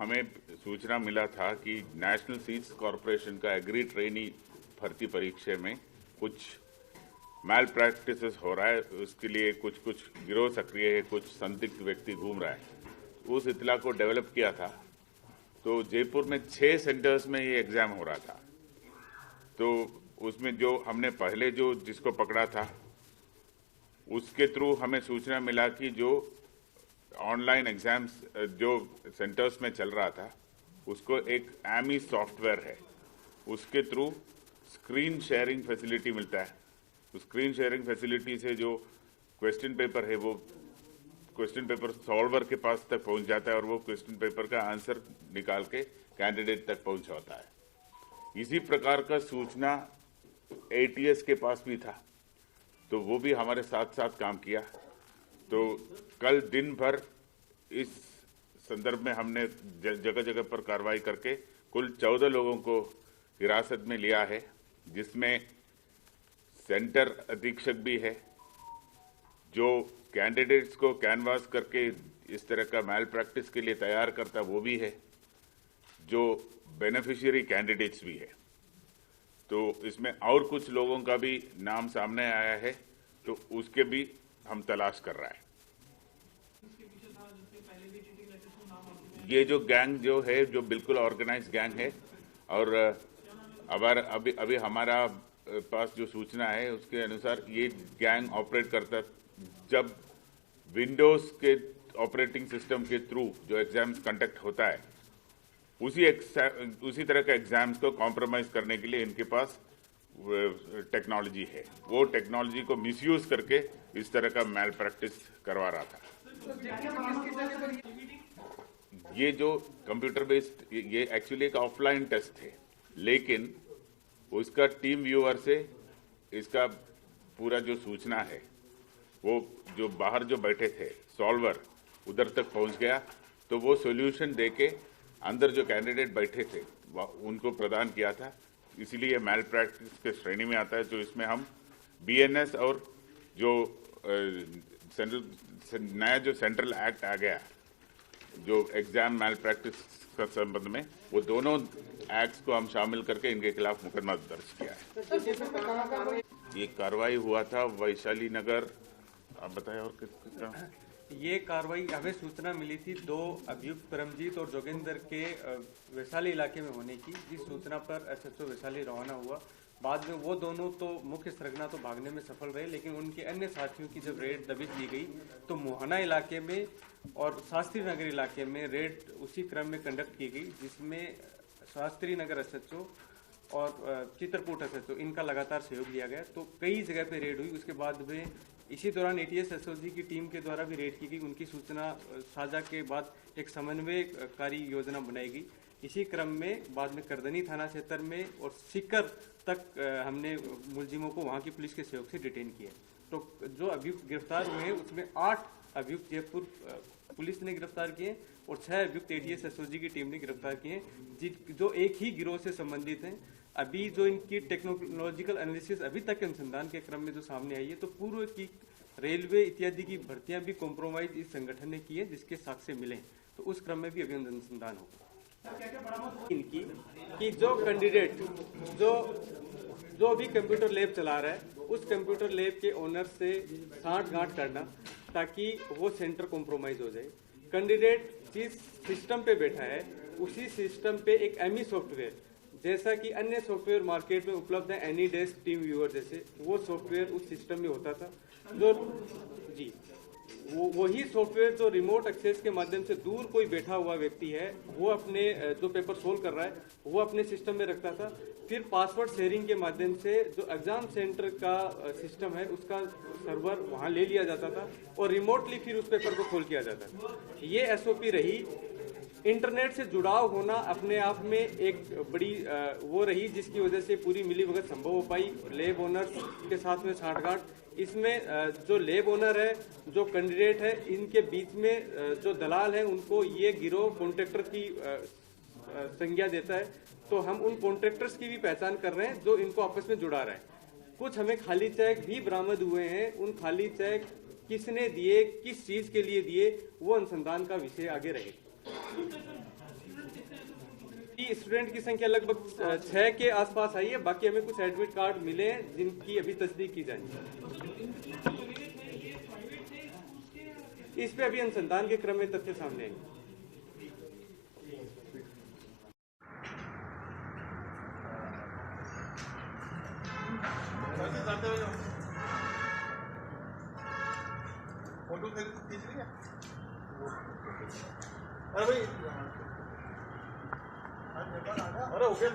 हमें सूचना मिला था कि नेशनल सीड्स कॉरपोरेशन का एग्री ट्रेनी भर्ती परीक्षा में कुछ मैल प्रैक्टिसेस हो रहा है। उसके लिए कुछ गिरोह सक्रिय है, कुछ संदिग्ध व्यक्ति घूम रहा है। उस इतला को डेवलप किया था। तो जयपुर में 6 सेंटर्स में ये एग्जाम हो रहा था। तो उसमें जो हमने पहले जिसको पकड़ा था उसके थ्रू हमें सूचना मिला कि जो ऑनलाइन एग्जाम्स जो सेंटर्स में चल रहा था उसको एक एमी सॉफ्टवेयर है, उसके थ्रू स्क्रीन शेयरिंग फैसिलिटी मिलता है। उस स्क्रीन शेयरिंग फैसिलिटी से जो क्वेश्चन पेपर है वो क्वेश्चन पेपर सॉल्वर के पास तक पहुंच जाता है और वो क्वेश्चन पेपर का आंसर निकाल के कैंडिडेट तक पहुंचाता है। इसी प्रकार का सूचना एटीएस के पास भी था, तो वो भी हमारे साथ साथ काम किया। तो कल दिन भर इस संदर्भ में हमने जगह जगह पर कार्रवाई करके कुल 14 लोगों को हिरासत में लिया है, जिसमें सेंटर अधीक्षक भी है, जो कैंडिडेट्स को कैनवास करके इस तरह का मैल प्रैक्टिस के लिए तैयार करता वो भी है, जो बेनिफिशियरी कैंडिडेट्स भी है। तो इसमें और कुछ लोगों का भी नाम सामने आया है, तो उसके भी हम तलाश कर रहा है। ये जो गैंग जो है जो बिल्कुल ऑर्गेनाइज गैंग है, और अभी हमारा पास जो सूचना है उसके अनुसार ये गैंग ऑपरेट करता जब विंडोज के ऑपरेटिंग सिस्टम के थ्रू जो एग्जाम्स कंडक्ट होता है उसी तरह का एग्जाम्स को कॉम्प्रोमाइज करने के लिए इनके पास टेक्नोलॉजी है। वो टेक्नोलॉजी को मिसयूज करके इस तरह का मैल प्रैक्टिस करवा रहा था। ये जो कंप्यूटर बेस्ड ये एक्चुअली एक ऑफलाइन टेस्ट है, लेकिन उसका टीम व्यूअर से इसका पूरा जो सूचना है वो जो बाहर जो बैठे थे सॉल्वर उधर तक पहुंच गया, तो वो सॉल्यूशन देके अंदर जो कैंडिडेट बैठे थे उनको प्रदान किया था। इसीलिए मैल प्रैक्टिस के श्रेणी में आता है। जो इसमें हम बीएनएस और जो नया जो सेंट्रल एक्ट आ गया जो एग्जाम मैल प्रैक्टिस का संबंध में, वो दोनों एक्ट्स को हम शामिल करके इनके खिलाफ मुकदमा दर्ज किया है। ये कार्रवाई हुआ था वैशाली नगर, आप बताएं और किसका? ये कार्रवाई हमें सूचना मिली थी 2 अभियुक्त परमजीत और जोगिंदर के वैशाली इलाके में होने की, जिस सूचना पर एसएचओ वैशाली रवाना हुआ। बाद में वो दोनों तो मुख्य सरगना तो भागने में सफल रहे, लेकिन उनके अन्य साथियों की जब रेड दबिश दी गई तो मोहना इलाके में और शास्त्री नगर इलाके में रेड उसी क्रम में कंडक्ट की गई, जिसमें शास्त्री नगर एसएचओ और चित्रकूट एसएचओ इनका लगातार सहयोग लिया गया। तो कई जगह पे रेड हुई। उसके बाद में इसी दौरान एटीएस एसओजी की टीम के द्वारा भी रेड की गई। उनकी सूचना साझा के बाद एक समन्वयकारी योजना बनाई गई। इसी क्रम में बाद में करदनी थाना क्षेत्र में और सीकर तक हमने मुलजिमों को वहां की पुलिस के सहयोग से डिटेन किया। तो जो अभियुक्त गिरफ्तार हुए हैं उसमें 8 अभियुक्त जयपुर पुलिस ने गिरफ्तार किए और 6 अभियुक्त एटीएस एसओजी की टीम ने गिरफ्तार किए, जो एक ही गिरोह से संबंधित हैं। अभी जो इनकी टेक्नोलॉजिकल एनालिसिस अभी तक अनुसंधान के क्रम में जो सामने आई है, तो पूर्व की रेलवे इत्यादि की भर्तियां भी कॉम्प्रोमाइज इस संगठन ने की है, जिसके साक्ष्य मिले, तो उस क्रम में भी अभी अनुसंधान होगा। इनकी कि जो कैंडिडेट जो अभी कंप्यूटर लैब चला रहा है, उस कंप्यूटर लैब के ओनर से साठ-गांठ करना ताकि वो सेंटर कॉम्प्रोमाइज हो जाए। कैंडिडेट जिस सिस्टम पे बैठा है उसी सिस्टम पे एक एमी सॉफ्टवेयर, जैसा कि अन्य सॉफ्टवेयर मार्केट में उपलब्ध है, एनी डेस्क टीम व्यूअर जैसे, वो सॉफ्टवेयर उस सिस्टम में होता था। जो जी वही सॉफ्टवेयर जो रिमोट एक्सेस के माध्यम से दूर कोई बैठा हुआ व्यक्ति है वो अपने जो पेपर सोल्व कर रहा है वो अपने सिस्टम में रखता था। फिर पासवर्ड शेयरिंग के माध्यम से जो एग्जाम सेंटर का सिस्टम है उसका सर्वर वहां ले लिया जाता था और रिमोटली फिर उस पेपर को खोल किया जाता था। ये एसओपी रही। इंटरनेट से जुड़ाव होना अपने आप में एक बड़ी वो रही, जिसकी वजह से पूरी मिलीभगत संभव हो पाई लैब ओनर्स के साथ में साठगांठ। इसमें जो लैब ओनर है, जो कैंडिडेट है, इनके बीच में जो दलाल है उनको ये गिरोह कॉन्ट्रैक्टर की संज्ञा देता है। तो हम उन कॉन्ट्रैक्टर्स की भी पहचान कर रहे हैं जो इनको आपस में जुड़ा रहा है। कुछ हमें खाली चेक भी बरामद हुए हैं। उन खाली चेक किसने दिए, किस चीज के लिए दिए, वो अनुसंधान का विषय आगे रहेगा। स्टूडेंट की संख्या लगभग 6 के आसपास आई है। बाकी हमें कुछ एडमिट कार्ड मिले हैं जिनकी अभी तस्दीक की जाएगी। इस पे अभी अनुसंधान के क्रम में तथ्य सामने आएंगे। फोटो खींच रही है। अरे भाई, अरे ओके।